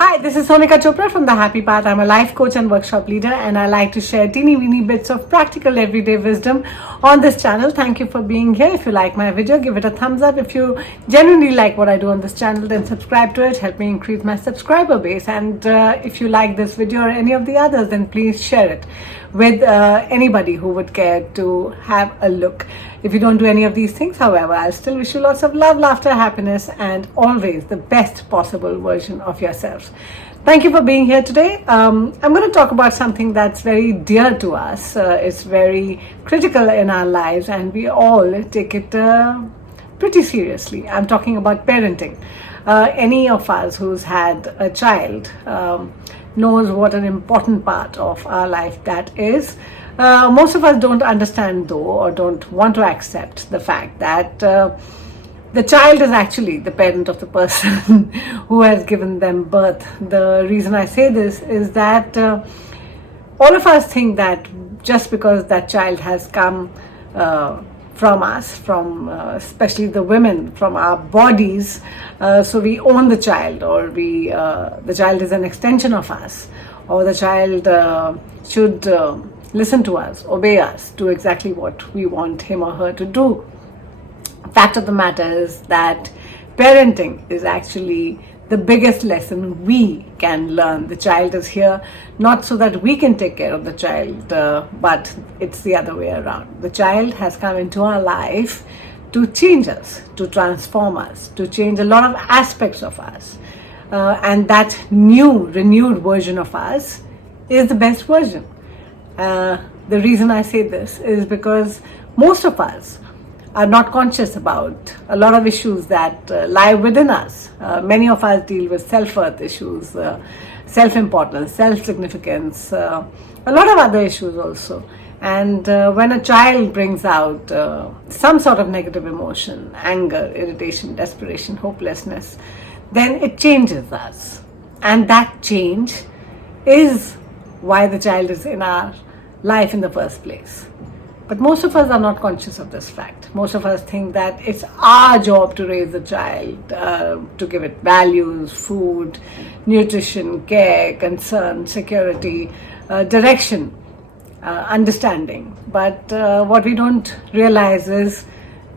Hi, this is Sonika Chopra from The Happy Path. I'm a life coach and workshop leader, and I like to share teeny weeny bits of practical everyday wisdom on this channel. Thank you for being here. If you like my video, give it a thumbs up. If you genuinely like what I do on this channel, then subscribe to it. Help me increase my subscriber base. And if you like this video or any of the others, then please share it with anybody who would care to have a look. If you don't do any of these things, however, I still wish you lots of love, laughter, happiness, and always the best possible version of yourselves. Thank you for being here today. I'm going to talk about something that's very dear to us. It's very critical in our lives, and we all take it pretty seriously. I'm talking about parenting. Any of us who's had a child knows what an important part of our life that is. Most of us don't understand, though, or don't want to accept the fact that the child is actually the parent of the person who has given them birth. The reason I say this is that all of us think that just because that child has come from us, from especially the women, from our bodies, so we own the child, or the child is an extension of us, or the child should listen to us, obey us, do exactly what we want him or her to do. Fact of the matter is that parenting is actually the biggest lesson we can learn. The child is here not so that we can take care of the child, but it's the other way around. The child has come into our life to change us, to transform us, to change a lot of aspects of us. And that new, renewed version of us is the best version. The reason I say this is because most of us are not conscious about a lot of issues that lie within us. Many of us deal with self-worth issues, self-importance, self-significance, a lot of other issues also. And when a child brings out some sort of negative emotion, anger, irritation, desperation, hopelessness, then it changes us. And that change is why the child is in our life in the first place. But most of us are not conscious of this fact. Most of us think that it's our job to raise the child, to give it values, food, nutrition, care, concern, security, direction, understanding. But what we don't realize is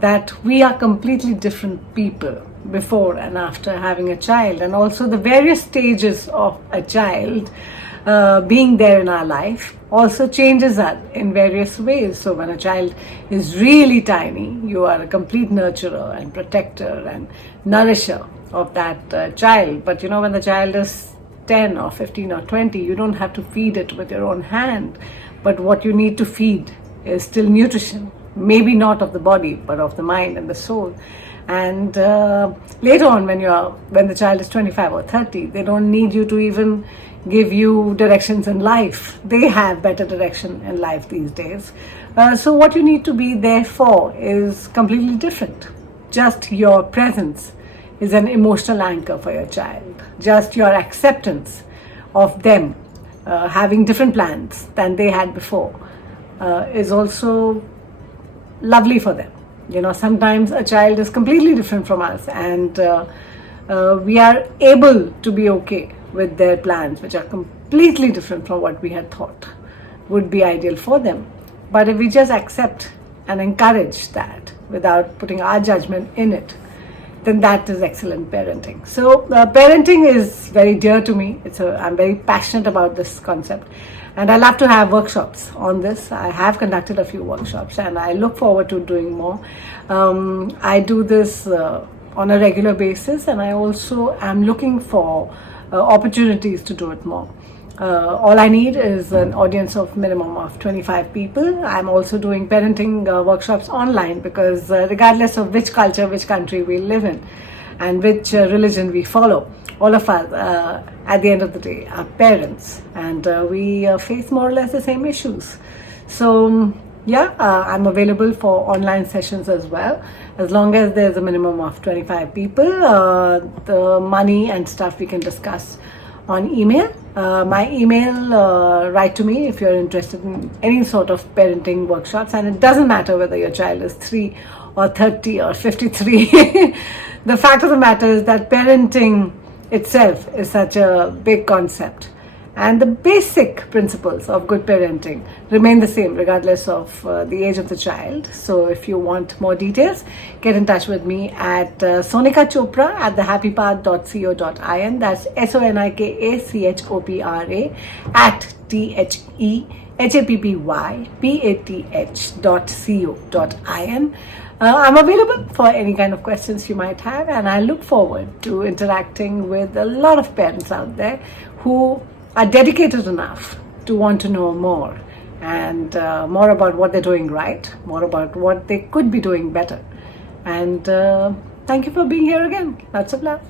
that we are completely different people before and after having a child, and also the various stages of a child being there in our life also changes us in various ways. So when a child is really tiny, you are a complete nurturer and protector and nourisher of that child. But when the child is 10 or 15 or 20, you don't have to feed it with your own hand. But what you need to feed is still nutrition, maybe not of the body, but of the mind and the soul. And later on, when the child is 25 or 30, they don't need you to even give you directions in life. They have better direction in life these days. So what you need to be there for is completely different. Just your presence is an emotional anchor for your child. Just your acceptance of them having different plans than they had before is also lovely for them. Sometimes a child is completely different from us, and we are able to be okay with their plans, which are completely different from what we had thought would be ideal for them. But if we just accept and encourage that without putting our judgment in it, then that is excellent parenting. So parenting is very dear to me. I'm very passionate about this concept, and I love to have workshops on this. I have conducted a few workshops, and I look forward to doing more. I do this on a regular basis, and I also am looking for opportunities to do it more. All I need is an audience of minimum of 25 people. I'm also doing parenting workshops online because regardless of which culture, which country we live in, and which religion we follow, all of us at the end of the day are parents, and we face more or less the same issues. So I'm available for online sessions as well, as long as there's a minimum of 25 people. The money and stuff we can discuss on email. My email, write to me if you're interested in any sort of parenting workshops, and it doesn't matter whether your child is 3 or 30 or 53. The fact of the matter is that parenting itself is such a big concept. And the basic principles of good parenting remain the same regardless of the age of the child. So if you want more details, get in touch with me at Sonika Chopra at thehappypath.co.in. That's SONIKACHOPRA at THEHAPPYPATH.co.in. I'm available for any kind of questions you might have, and I look forward to interacting with a lot of parents out there who are dedicated enough to want to know more and more about what they're doing right, more about what they could be doing better. And thank you for being here again. Lots of love.